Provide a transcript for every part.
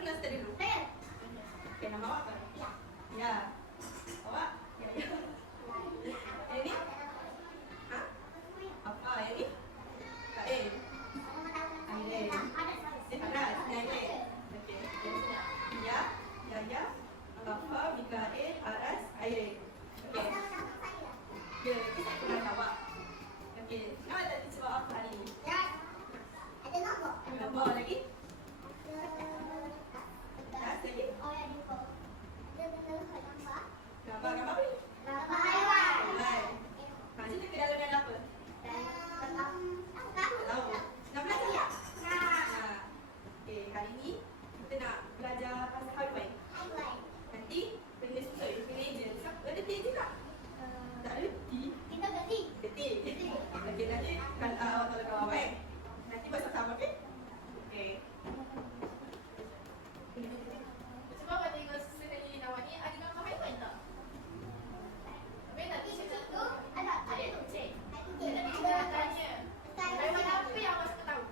pernah start dulu? Saya. Okay, nama awak apa? Ya. Ya. Awak? Ya, ya. Yang ni? Ha? Apa yang ni? Kak A. Aire. Aras. Aire. Okey. Ya. Yaya. Rafa. Mikael. Aras. Aire. Okey. Ya, kita kenal awak. Okey. Nak tak teacher awak apa hari ni? Ada nombor. Nombor lagi? Ras lagi? Gambar apa ni? Hai. Ha, kita ke dalam yang apa? Tahu. Nak belajar tak? Ha. Okey, hari ni kita nak belajar pasal haiwan. Nanti kena susun, kena je. Ada T je tak? Tak ada T. T. Okey, nanti kan awak tahu kawan awak nanti buat sama-sama, okey? Okey. Sebab awak tengok susunan lilin awak ni ada gambar haiwan tak? Habis nanti saya tu ada cik. Kita nak tanya haiwan apa yang awak suka tahu?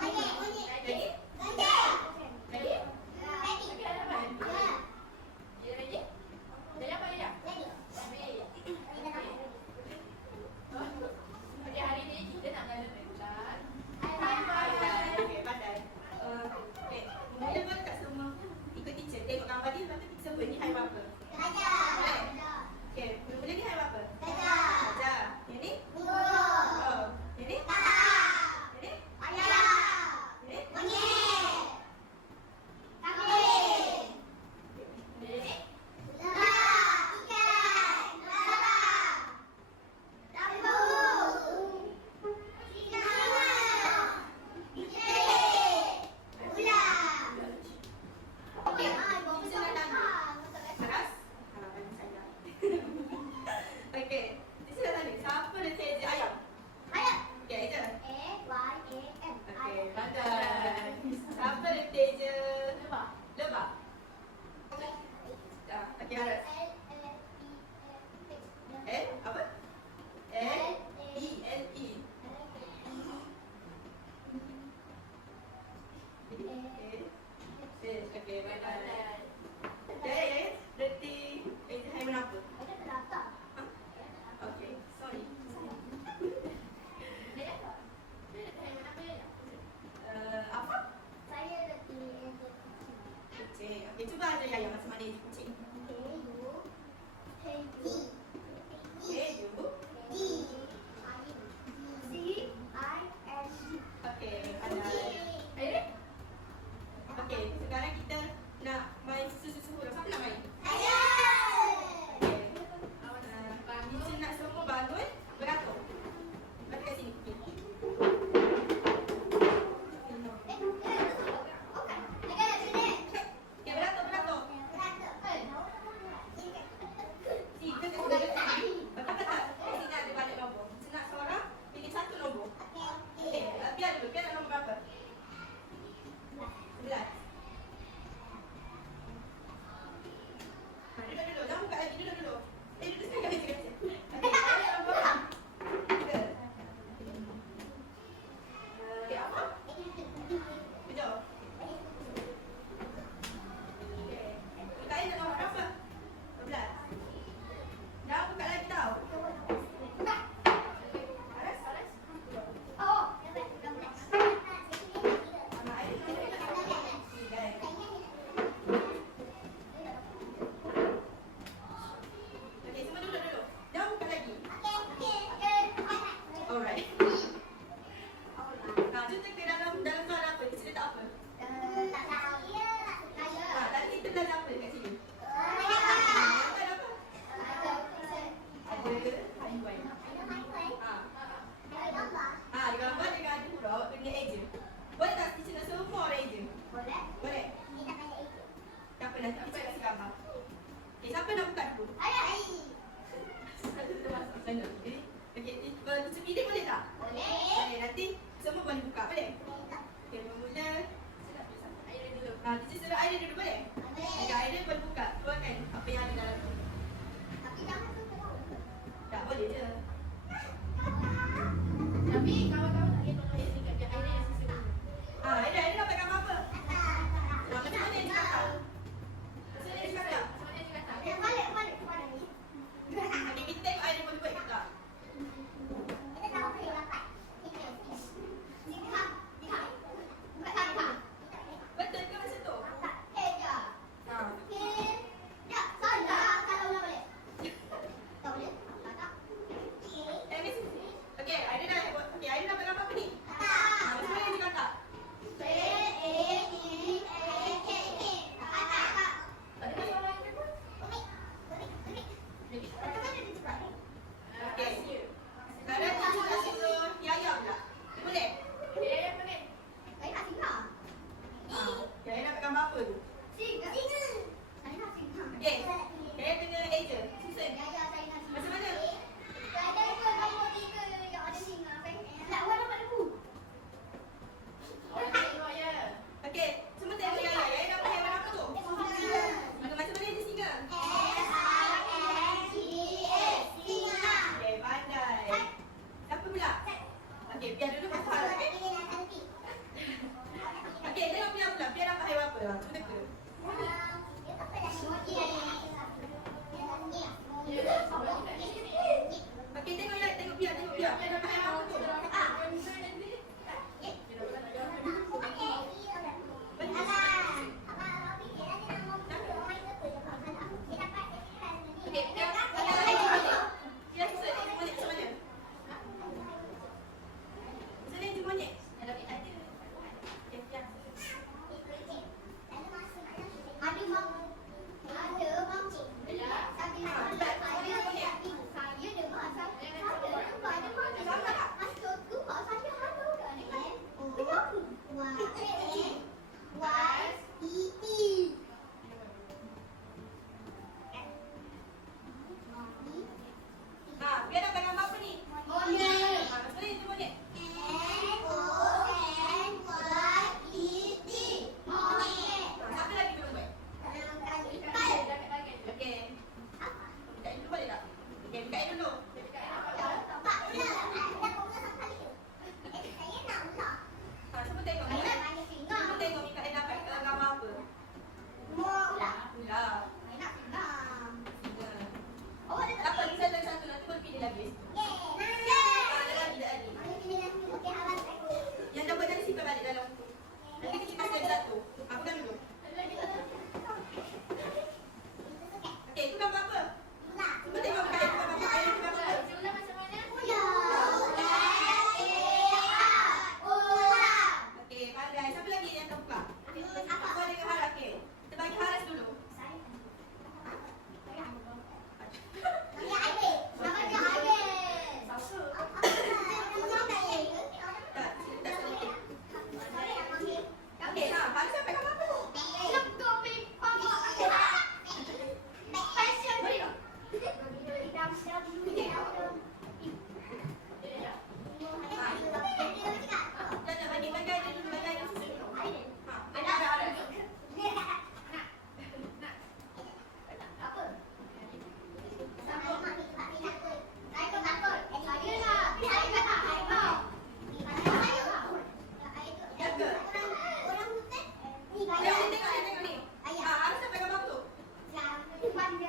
Lagi? Lagi? Lagi ada apa? Ada lagi? Dari apa ya? Habis. Okey, hari ni kita nak belajar tentang haiwan. Okey, pandai. Okey, mula-mula kat semua ikut teacher. Tengok gambar dia, lepas tu kita sebut ni haiwan apa? Okey, mula-mula ni haiwan apa? Gajah. Yang ni? Oh. Yang ni? Yang ni? Yang ni? Dari ni? Okey, teacher nak tanya. Keras? Ha, bagi saya. Okey, teacher nak tanya. Siapa nak teacher ayam? Okey, Aida. Okey, pandai. Siapa nak teacher Lebah. lebah? Okey, Aras. L apa? L-E-L-E. Okey, pandai. Ya. Berarti haiwan apa? Okey, sorry. Haiwan apa ya? Apa? Kucing. Okey, cuba ajar Yaya macam mana kucing. Okey, pandai. Air? Okey, sekarang kita nak main susu-susu. Siapa nak main? Teacher nak semua bangun beratur. Bagi kat sini. Okey, beratur. Si, kita tengok sini. Betul tak? Sini ada banyak nombor. Senang seorang pilih satu nombor. Okey, biar dulu. Biar nak nombor berapa? 11. Duduk dulu. Jangan buka lagi. Duduk dulu. Duduk sekali. Okey, ada nombor berapa? 3. Okey, apa? 7. Okey. Bukain nombor berapa? 12. Jangan buka lagi tau. Aras? Nama air kita nak okey, semua duduk. Jangan buka lagi. Alright. Contoh ke dalam soalan apa? Dia cerita apa? Tadi kita belajar apa kat sini? Ada apa? Ada haiwan. Di gambar dia ada huruf dengan eja. Boleh tak teacher nak suruh more eja? Boleh? Siapa nak teacher kasi gambar? Okay, siapa nak buka dulu? Sana. Okey, teacher pilih boleh tak? Boleh, nanti semua boleh buka, boleh? Okey, mula Air dulu. teacher suruh Aida dulu boleh? Okey, Aida boleh buka. Keluarkan apa yang ada dalam tu. Tak boleh je. Tapi kawan-kawan tak boleh tolong air dekat biar air yang susu dulu. Aida dapat gambar apa? Gambar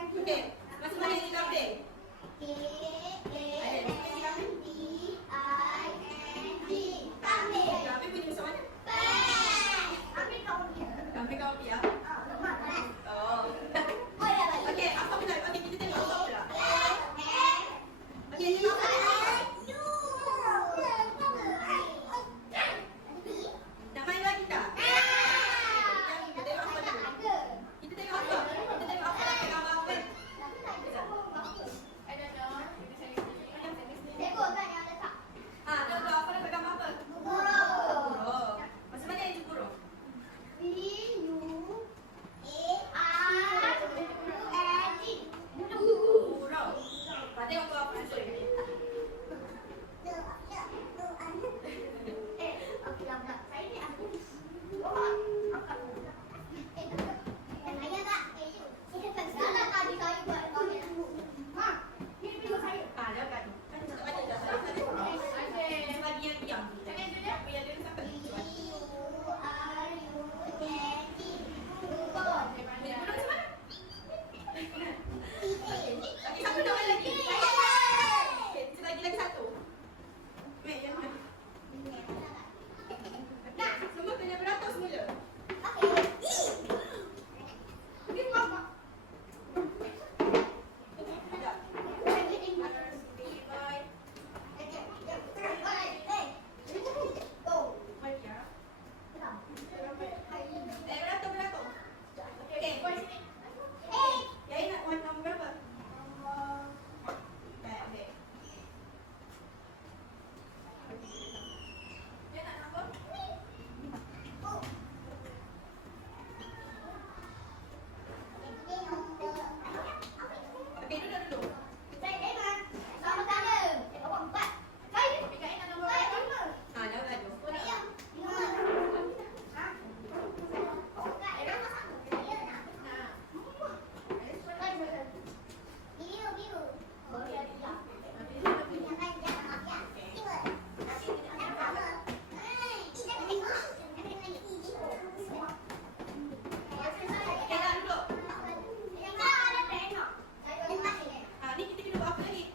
Okey. Macam mana ini kambing? Kambing bunyi macam mana? Kambing kau pia. Oh. Okey, apa pula? Okey, kita tengok apa pula. Okey, ni apa? Nak main lagi tak? Kita tengok apa dulu? Kita tengok apa? Kita tengok apa dapat gambar apa? I don't know. Ah, tengok apa dapat gambar apa? Burung. Macam mana itu burung? Burung. Ah, tengok tu apa hasil ni. Ah, dah kan. Kan kita baca dah. Ada lagi yang diam. Jangan dia apa yang dia sampai. Burung macam mana? Okey, satu nama lagi. Okey, lagi satu. Wait, yang mana? Semua kena beratur semula. Sekejap. Beratur. Okey. Yai nak nombor berapa? Okey. Dia nak nombor? Okey, duduk. Pikain nak nombor berapa? Ah, dah laju. Okey, dah duduk. Ah, ni kita kena buat apa lagi?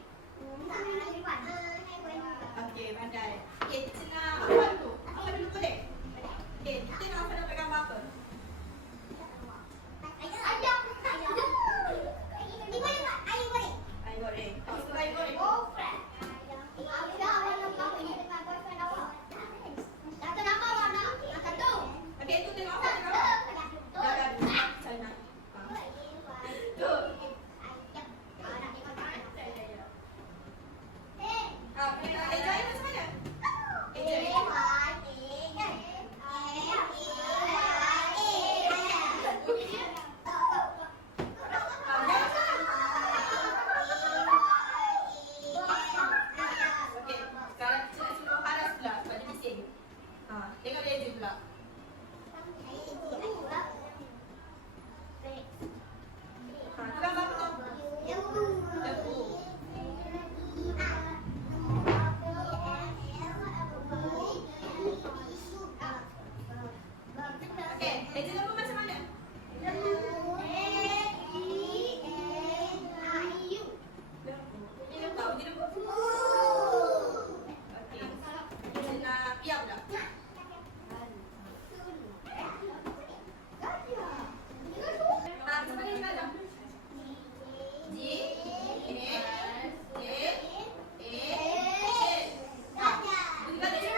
Okey, pandai. Okey, kita nak apa dulu? Apa dulu boleh? Okey, kita nak apa dapat gambar apa? Air goreng. Kau suka air goreng? Okey, tu tengok apa tengok. Dah gaduh. Saya nak. Tu. Ah, eja air macam mana? Eja air. Bunyi dia. Ah, ya. Okey, sekarang kita nak suruh Haras pula sebab dia bising. Ah, tengok dia je pula. Ah, tu gambar apa tu? Lembu. Okey, eja lembu macam mana? Lembu. Bunyi lembu. Bunyi lembu. Okey. Kita nak pia pula. Ah, macam mana kita dalam? J, A, bunyi balik je.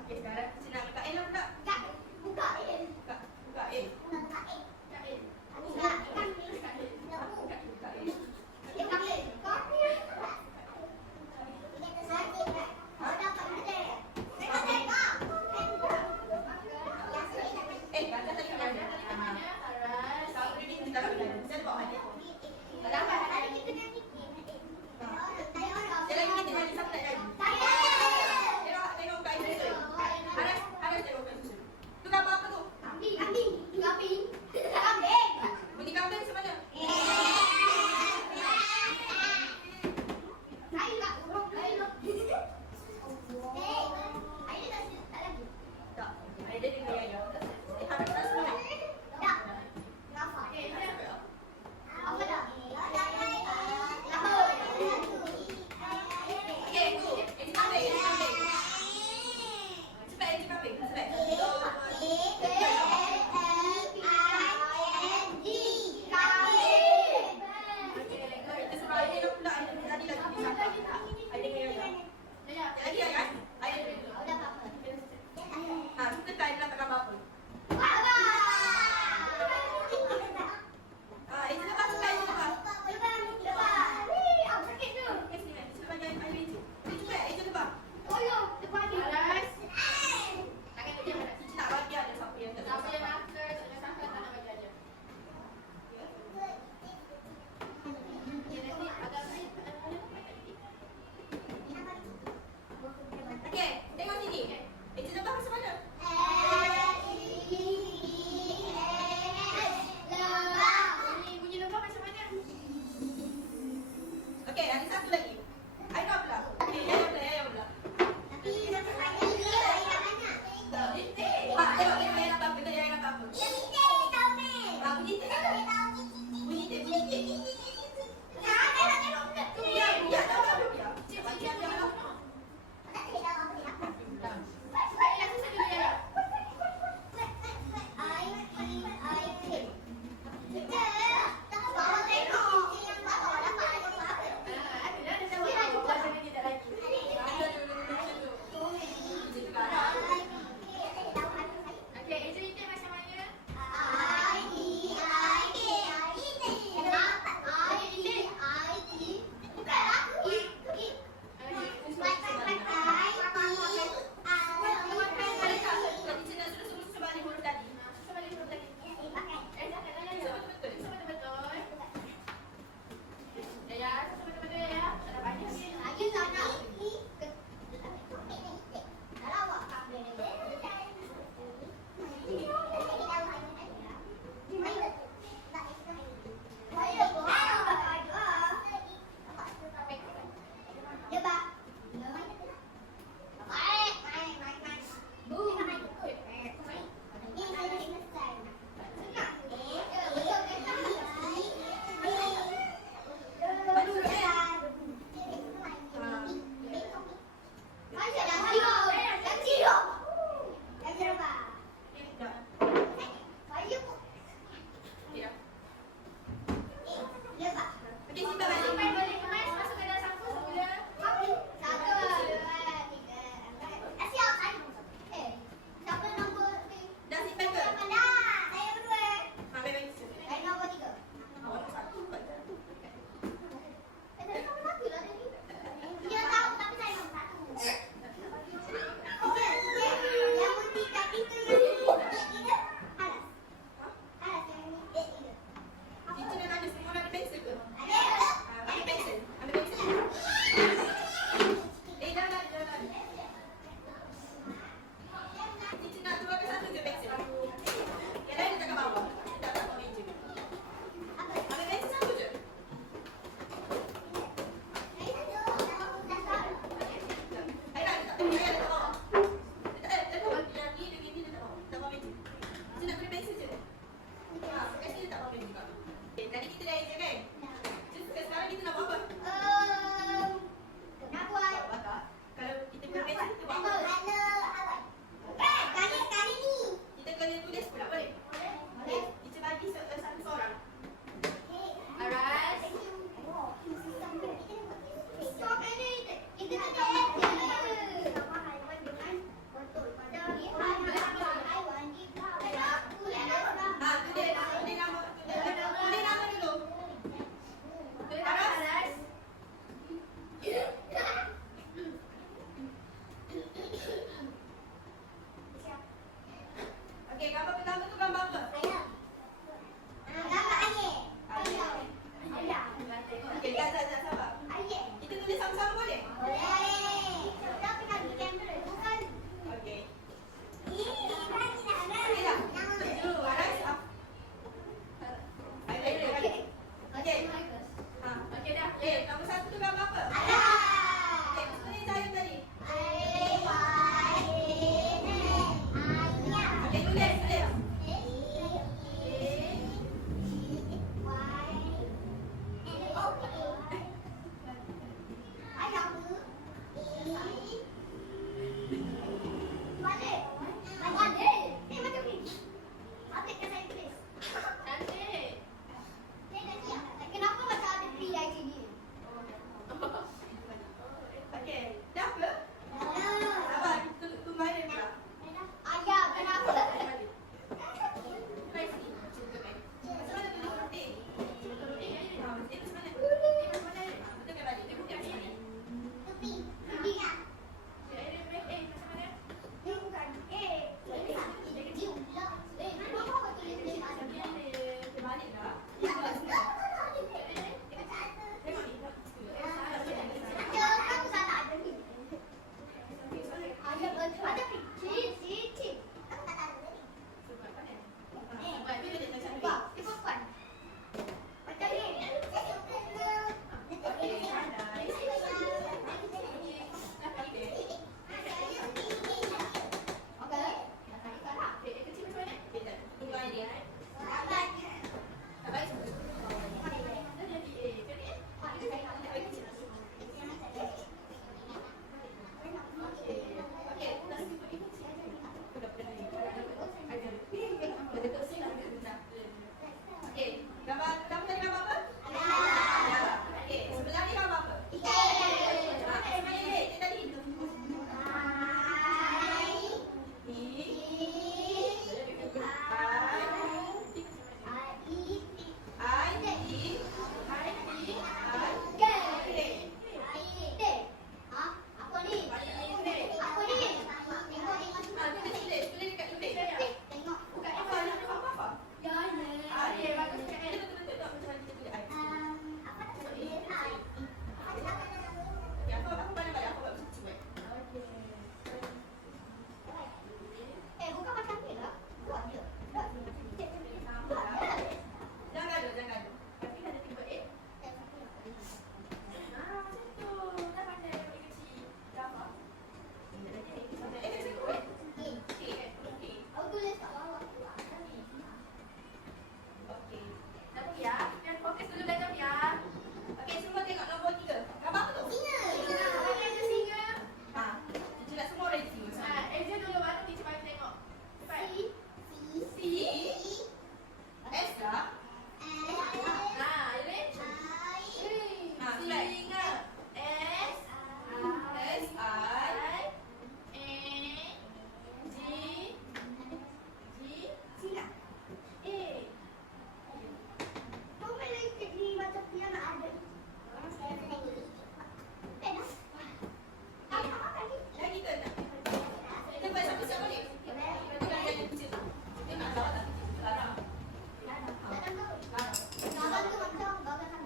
Okey, sekarang kita nak letak N lah pula. Buka A. Buka A. Baca tadi kat mana? Sapu ni kita taruh dalam. Saya bawa adik. Dia lagi kita nyanyi siapa nak nyanyi? Tengok kat air susu. Haras tengok kat susu. Tu gambar apa tu? Bunyi kambing macam mana? Tak. Air dia dengan ayah. Haras semua.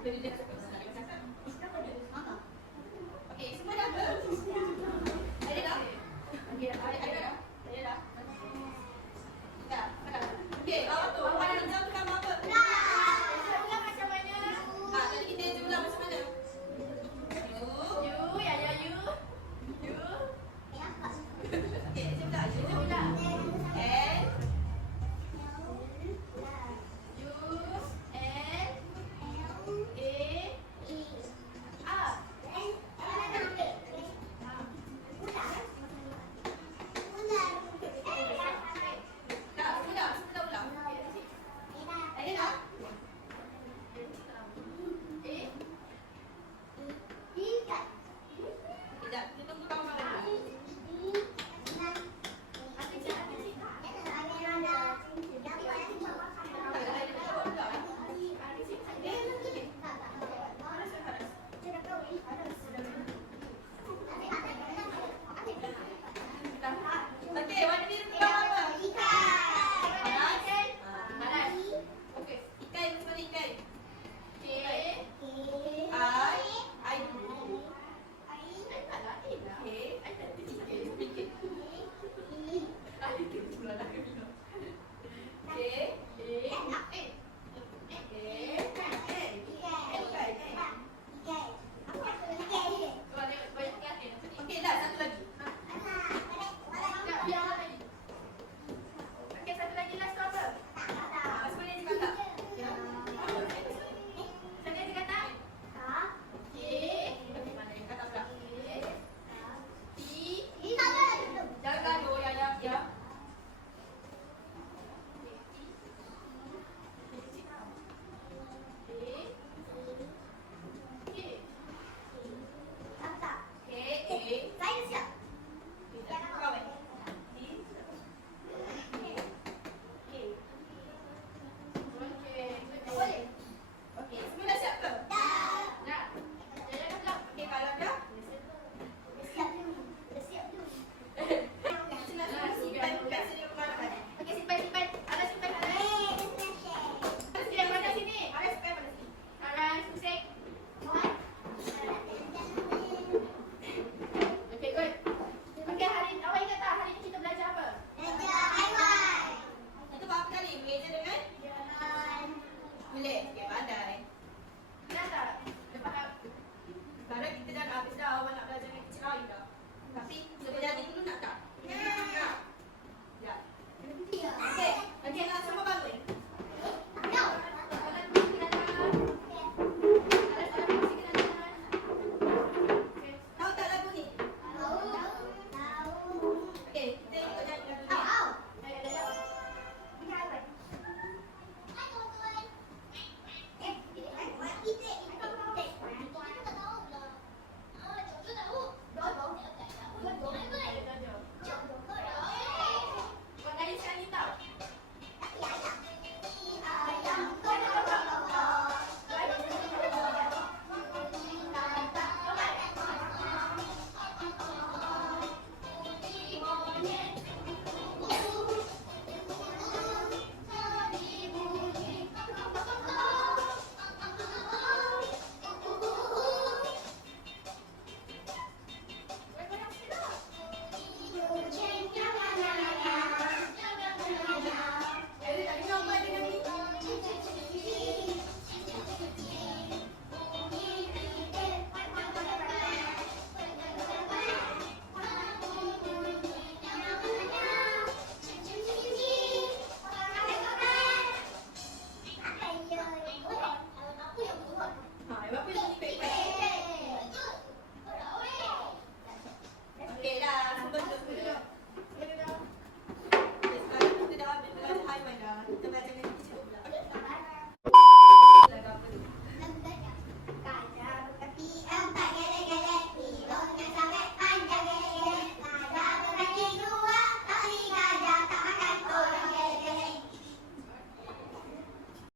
Okey, semua dah ke? Ada dah? Okey, ada dah? Ada dah? Dah, dah. Okey, apa tu? Warna hijau tu gambar apa? Ulang macam mana? Tadi kita ulang macam mana? You. You, ya you. You. Okey, kita ulang. You. Ulang. And. You, and, A, R. Dah, ulang. Kita ulang. Ada dah? Sekejap, kita tunggu kawan-kawan dulu. Okey, warna biru tu gambar apa? Malas. Okey. Ikan, macam mana ikan? K. I dulu. I tak lah. A lah. Okey. I tak ada. Sedikit. Kita pula dah kena. Okey. Okey, dah satu lagi. Okey, satu lagi last tu apa? Macam mana dia cakap? Sana dia kata? K. Okey, mana dia kata pula? T. Jangan gaduh, ya. Okey, semua dah siap ke? Okey, kalau dah, simpan kat sini kemana-mana. Okey, simpan. Ada simpan. Simpan pada sini. Ada simpan pada sini. Aras, musik. Okey, good. Okey, hari awak ingat tak hari ni kita belajar apa? Itu berapa kali? Mengeja dengan kulit. Okey, badan.